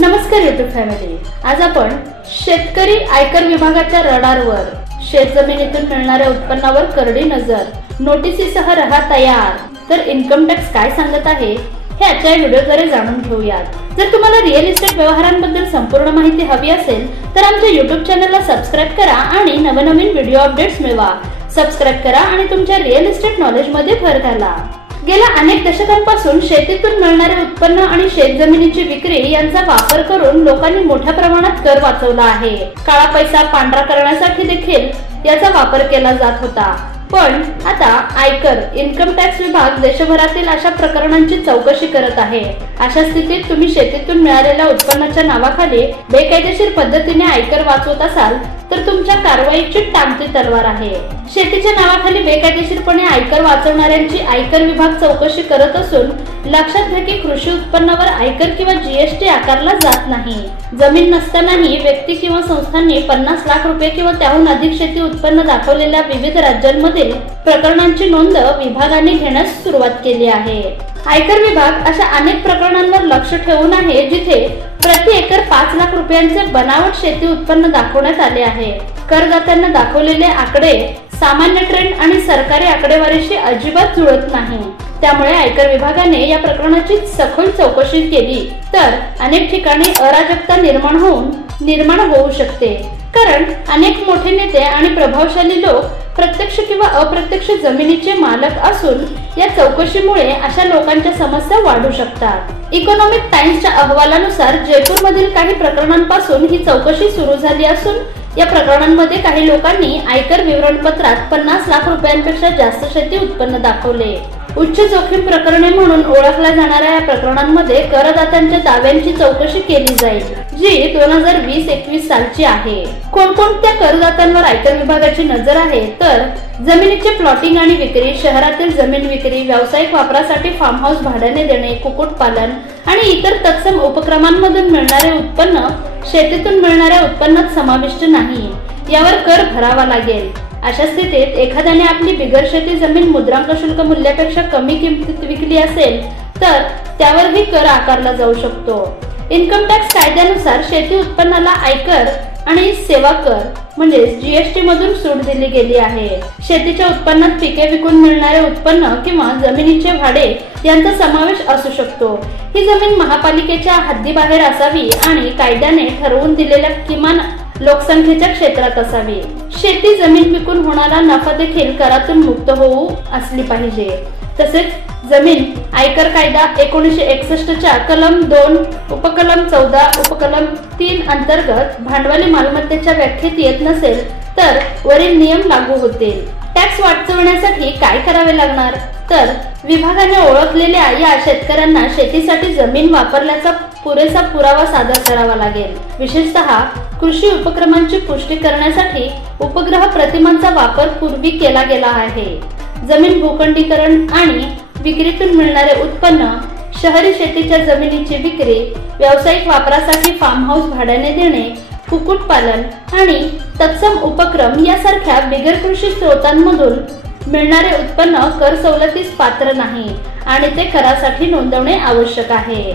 नमस्कार YouTube family. आज आपण शेतकरी आयकर विभागाच्या रडारवर, शेत जमिनीतून मिळणाऱ्या उत्पन्नावर करडी नजर, नोटिसीसह रहा तयार, तर इन्कम टॅक्स काय सांगत आहे हे आजच्या व्हिडिओद्वारे जाणून घेऊयात। जर तुम्हाला रिअल इस्टेट व्यवहारांबद्दल संपूर्ण माहिती हवी असेल तर आमच्या YouTube चॅनलला सबस्क्राइब करा आणि नवनवीन व्हिडिओ अपडेट्स मिळवा। सबस्क्राइब करा आणि तुमच्या रिअल इस्टेट नॉलेज मध्ये भर घाला। गेल्या अनेक दशकांपासून शेतीतून मिळणारे उत्पन्न आणि शेत जमिनीची विक्री यांचा वापर करून लोकांनी मोठ्या प्रमाणात कर वाचवला आहे। काळा पैसा पांढरा करण्यासाठी देखील याचा वापर केला जात होता, पण आता आयकर इन्कम टॅक्स विभाग देशभरातील अशा प्रकरणांची चौकशी करत आहे। अशा स्थितीत तुम्ही शेतीतून मिळालेल्या उत्पन्नाच्या नावाखाली बेकायदेशीर पद्धतीने आयकर वाचवत असाल तर तुमच्या कारवाईची टांगती तलवार आहे। शेतीच्या नावाखाली बेकायदेशीरपणे आयकर वाचवणाऱ्यांची आयकर विभाग चौकशी करत असून लक्षात घ्या की कृषी उत्पन्नावर आयकर किंवा जीएसटी आकारला जात नाही। जमीन नसतानाही व्यक्ती किंवा संस्थांनी 50 लाख रुपये किंवा त्याहून अधिक शेती उत्पन्न दाखवलेल्या विविध राज्यांमधील प्रकरणांची नोंद विभागाने घेण्यास सुरुवात केली आहे। आयकर विभाग अशा अनेक प्रकरणांवर लक्ष ठेवून आहे जिथे प्रति एकर 5 लाख रुपयांचे बनावट शेती उत्पन्न दाखवण्यात आले आहे। करदात्यांना दाखवलेले आकडे सामान्य ट्रेंड आणि सरकारी आकडेवारीशी अजिबात जुळत नाही। त्यामुळे आयकर विभागाने या प्रकरणाची सखोल चौकशी केली तर अनेक ठिकाणी अराजकता निर्माण होऊ शकते, कारण अनेक मोठे नेते आणि प्रभावशाली लोक प्रत्यक्ष किंवा अप्रत्यक्ष जमिनीचे मालक असून या चौकशीमुळे अशा लोकांच्या समस्या वाढू शकतात। इकॉनॉमिक टाइम्सच्या अहवालानुसार जयपूरमधील काही प्रकरणांपासून ही चौकशी सुरू झाली असून या प्रकरणांमध्ये काही लोकांनी आयकर विवरणपत्रात 50 लाख रुपयांपेक्षा जास्त शेती उत्पन्न दाखवले। उच्च जोखीम प्रकरणे म्हणून ओळखल्या जाणाऱ्या या प्रकरणांमध्ये करदात्यांच्या दाव्यांची चौकशी केली जाईल, जी 2020-21 सालची आहे। कोणकोणत्या करदात्यांवर आयकर विभागाची नजर आहे तर जमिनीचे प्लॉटिंग आणि विक्री, शहरातील जमीन विक्री, व्यावसायिक वापरासाठी फार्म हाऊस भाड्याने देणे, कुक्कुटपालन आणि इतर तत्सम उपक्रमांमधून मिळणारे उत्पन्न शेतीतून मिळणाऱ्या उत्पन्नात समाविष्ट नाही, यावर कर भरावा लागेल। अशा स्थितीत एखाद्याने आपली बिगर शेती जमीन मुद्रांक शुल्क मूल्यापेक्षा कमी किमतीत विकली असेल तर त्यावरही कर आकारला जाऊ शकतो। इन्कम टॅक्स कायद्यानुसार शेती उत्पन्नाला आयकर आणि सेवा कर म्हणजे जीएसटी मधून सूट दिली गेली आहे। शेतीच्या उत्पन्नात पिके विकून मिळणारे उत्पन्न किंवा जमिनीचे भाडे यांचा समावेश असू शकतो। ही जमीन महापालिकेच्या हद्दीबाहेर असावी आणि कायद्याने ठरवून दिलेल्या किमान लोकसंख्येच्या क्षेत्रात असावी। शेती जमीन विकून होणारा नफा देखील करातून मुक्त होऊ असली पाहिजे। तसेच जमीन आयकर कायदा 1961 च्या कलम 2 उपकलम 14 उपकलम 3 अंतर्गत भांडवली मालमत्तेच्या व्याख्येत येत नसेल तर वरील नियम लागू होतील। टॅक्स वाचवण्यासाठी काय करावे लागणार तर विभागाने ओळखलेल्या या शेतकऱ्यांना शेतीसाठी जमीन वापरल्याचा पुरेसा पुरावा सादर करावा लागेल। विशेषतः कृषी उपक्रमांची पुष्टी करण्यासाठी उपग्रह प्रतिमांचा वापर पूर्वी केला गेला आहे। जमीन भूखंडीकरण आणि विक्रीतून मिळणारे उत्पन्न, शहरी शेतीच्या जमिनीची विक्री, व्यावसायिक वापरासाठी फार्म हाऊस भाड्याने देणे, कुक्कुटपालन आणि तत्सम उपक्रम यासारख्या बिगर कृषी स्रोतांमधून मिळणारे उत्पन्न कर सवलतीस पात्र नाही आणि ते करासाठी नोंदवणे आवश्यक आहे।